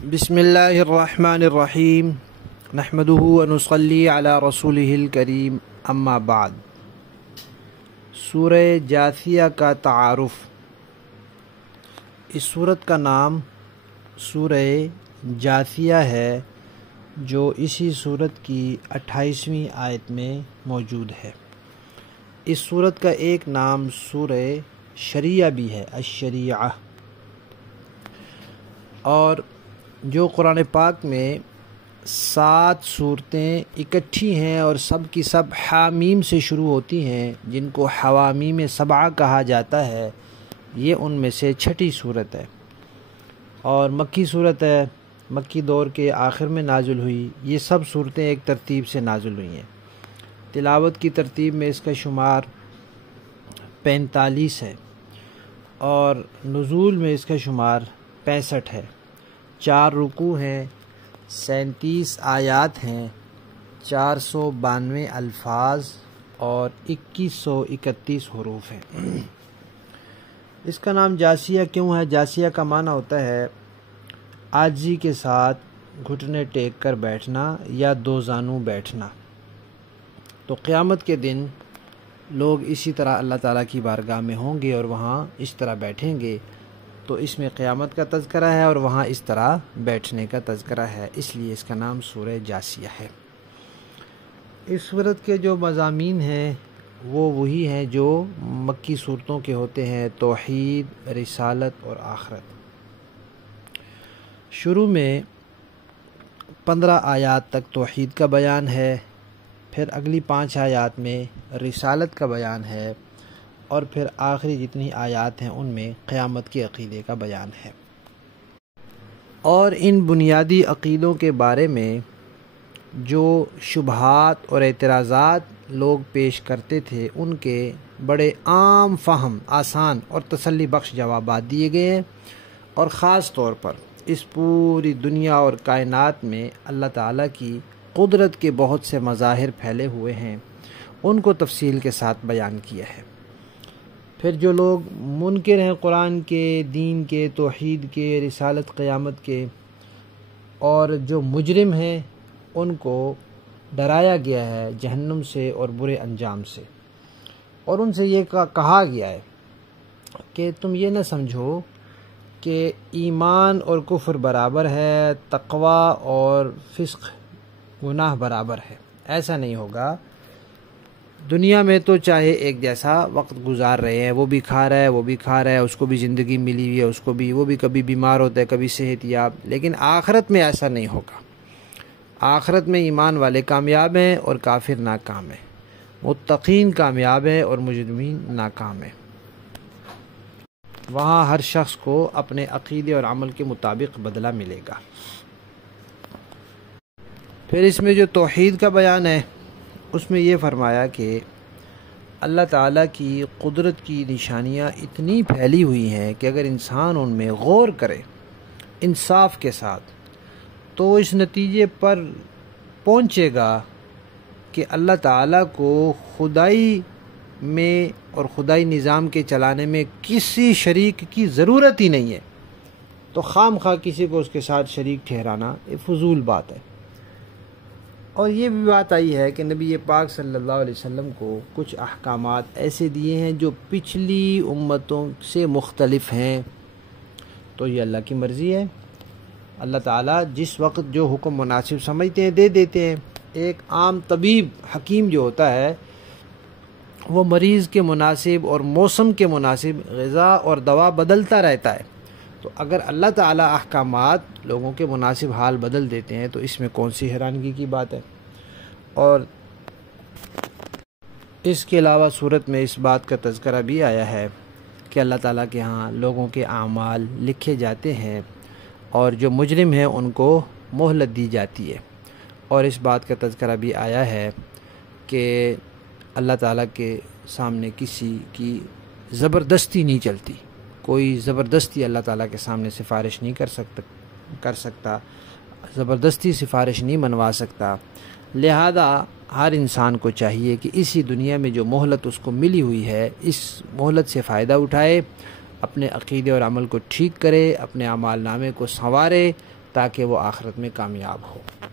بسم اللہ الرحمن الرحیم نحمدہ ونصلی علی رسولہ الکریم اما بعد۔ سورہ جاثیہ کا تعارف۔ اس سورت کا نام سورہ جاثیہ ہے جو اسی سورت کی 28ویں آیت میں موجود ہے۔ اس سورت کا ایک نام سورہ شریعہ بھی ہے، الشریعہ۔ اور جو قرآن پاک میں 7 صورتیں اکٹھی ہیں اور سب کی سب حامیم سے شروع ہوتی ہیں، جن کو حوامیم سبعہ کہا جاتا ہے، یہ ان میں سے چھٹی صورت ہے اور مکی صورت ہے، مکی دور کے آخر میں نازل ہوئی۔ یہ سب صورتیں ایک ترتیب سے نازل ہوئی ہیں۔ تلاوت کی ترتیب میں اس کا شمار 45 ہے اور نزول میں اس کا شمار 65 ہے۔ 4 رکوع ہیں، 37 آیات ہیں، 492 الفاظ اور 2131 حروف ہیں۔ اس کا نام جاثیہ کیوں ہے؟ جاثیہ کا معنی ہوتا ہے عاجزی کے ساتھ گھٹنے ٹیک کر بیٹھنا یا دو زانو بیٹھنا۔ تو قیامت کے دن لوگ اسی طرح اللہ تعالیٰ کی بارگاہ میں ہوں گے اور وہاں اس طرح بیٹھیں گے، تو اس میں قیامت کا تذکرہ ہے اور وہاں اس طرح بیٹھنے کا تذکرہ ہے، اس لیے اس کا نام سورہ جاثیہ ہے۔ اس سورت کے جو مضامین ہیں وہ وہی ہیں جو مکی صورتوں کے ہوتے ہیں، توحید، رسالت اور آخرت۔ شروع میں 15 آیات تک توحید کا بیان ہے، پھر اگلی 5 آیات میں رسالت کا بیان ہے اور پھر آخری جتنی آیات ہیں ان میں قیامت کے عقیدے کا بیان ہے۔ اور ان بنیادی عقیدوں کے بارے میں جو شبہات اور اعتراضات لوگ پیش کرتے تھے، ان کے بڑے عام فہم، آسان اور تسلی بخش جوابات دیے گئے ہیں، اور خاص طور پر اس پوری دنیا اور کائنات میں اللہ تعالیٰ کی قدرت کے بہت سے مظاہر پھیلے ہوئے ہیں، ان کو تفصیل کے ساتھ بیان کیا ہے۔ پھر جو لوگ منکر ہیں قرآن کے، دین کے، توحید کے، رسالت، قیامت کے، اور جو مجرم ہیں ان کو ڈرایا گیا ہے جہنم سے اور برے انجام سے، اور ان سے یہ کہا گیا ہے کہ تم یہ نہ سمجھو کہ ایمان اور کفر برابر ہے، تقوی اور فسق گناہ برابر ہے۔ ایسا نہیں ہوگا۔ دنیا میں تو چاہے ایک جیسا وقت گزار رہے ہیں، وہ بھی کھا رہا ہے، وہ بھی کھا رہا ہے، اس کو بھی زندگی ملی ہوئی ہے، اس کو بھی، وہ بھی کبھی بیمار ہوتا ہے، کبھی صحت یاب، لیکن آخرت میں ایسا نہیں ہوگا۔ آخرت میں ایمان والے کامیاب ہیں اور کافر ناکام ہیں، متقین کامیاب ہیں اور مجرمین ناکام ہیں۔ وہاں ہر شخص کو اپنے عقیدے اور عمل کے مطابق بدلہ ملے گا۔ پھر اس میں جو توحید کا بیان ہے اس میں یہ فرمایا کہ اللہ تعالیٰ کی قدرت کی نشانیاں اتنی پھیلی ہوئی ہیں کہ اگر انسان ان میں غور کرے انصاف کے ساتھ تو اس نتیجے پر پہنچے گا کہ اللہ تعالیٰ کو خدائی میں اور خدائی نظام کے چلانے میں کسی شریک کی ضرورت ہی نہیں ہے، تو خام خواہ کسی کو اس کے ساتھ شریک ٹھہرانا یہ فضول بات ہے۔ اور یہ بھی بات آئی ہے کہ نبی پاک صلی اللہ علیہ وسلم کو کچھ احکامات ایسے دیے ہیں جو پچھلی امتوں سے مختلف ہیں، تو یہ اللہ کی مرضی ہے۔ اللہ تعالیٰ جس وقت جو حکم مناسب سمجھتے ہیں دے دیتے ہیں۔ ایک عام طبیب، حکیم جو ہوتا ہے، وہ مریض کے مناسب اور موسم کے مناسب غذا اور دوا بدلتا رہتا ہے، تو اگر اللہ تعالیٰ احکامات لوگوں کے مناسب حال بدل دیتے ہیں تو اس میں کون سی حیرانگی کی بات ہے۔ اور اس کے علاوہ صورت میں اس بات کا تذکرہ بھی آیا ہے کہ اللہ تعالیٰ کے ہاں لوگوں کے اعمال لکھے جاتے ہیں اور جو مجرم ہیں ان کو مہلت دی جاتی ہے، اور اس بات کا تذکرہ بھی آیا ہے کہ اللہ تعالیٰ کے سامنے کسی کی زبردستی نہیں چلتی، کوئی زبردستی اللہ تعالیٰ کے سامنے سفارش نہیں کر سکتا، زبردستی سفارش نہیں منوا سکتا۔ لہذا ہر انسان کو چاہیے کہ اسی دنیا میں جو مہلت اس کو ملی ہوئی ہے، اس مہلت سے فائدہ اٹھائے، اپنے عقیدے اور عمل کو ٹھیک کرے، اپنے اعمال نامے کو سنوارے، تاکہ وہ آخرت میں کامیاب ہو۔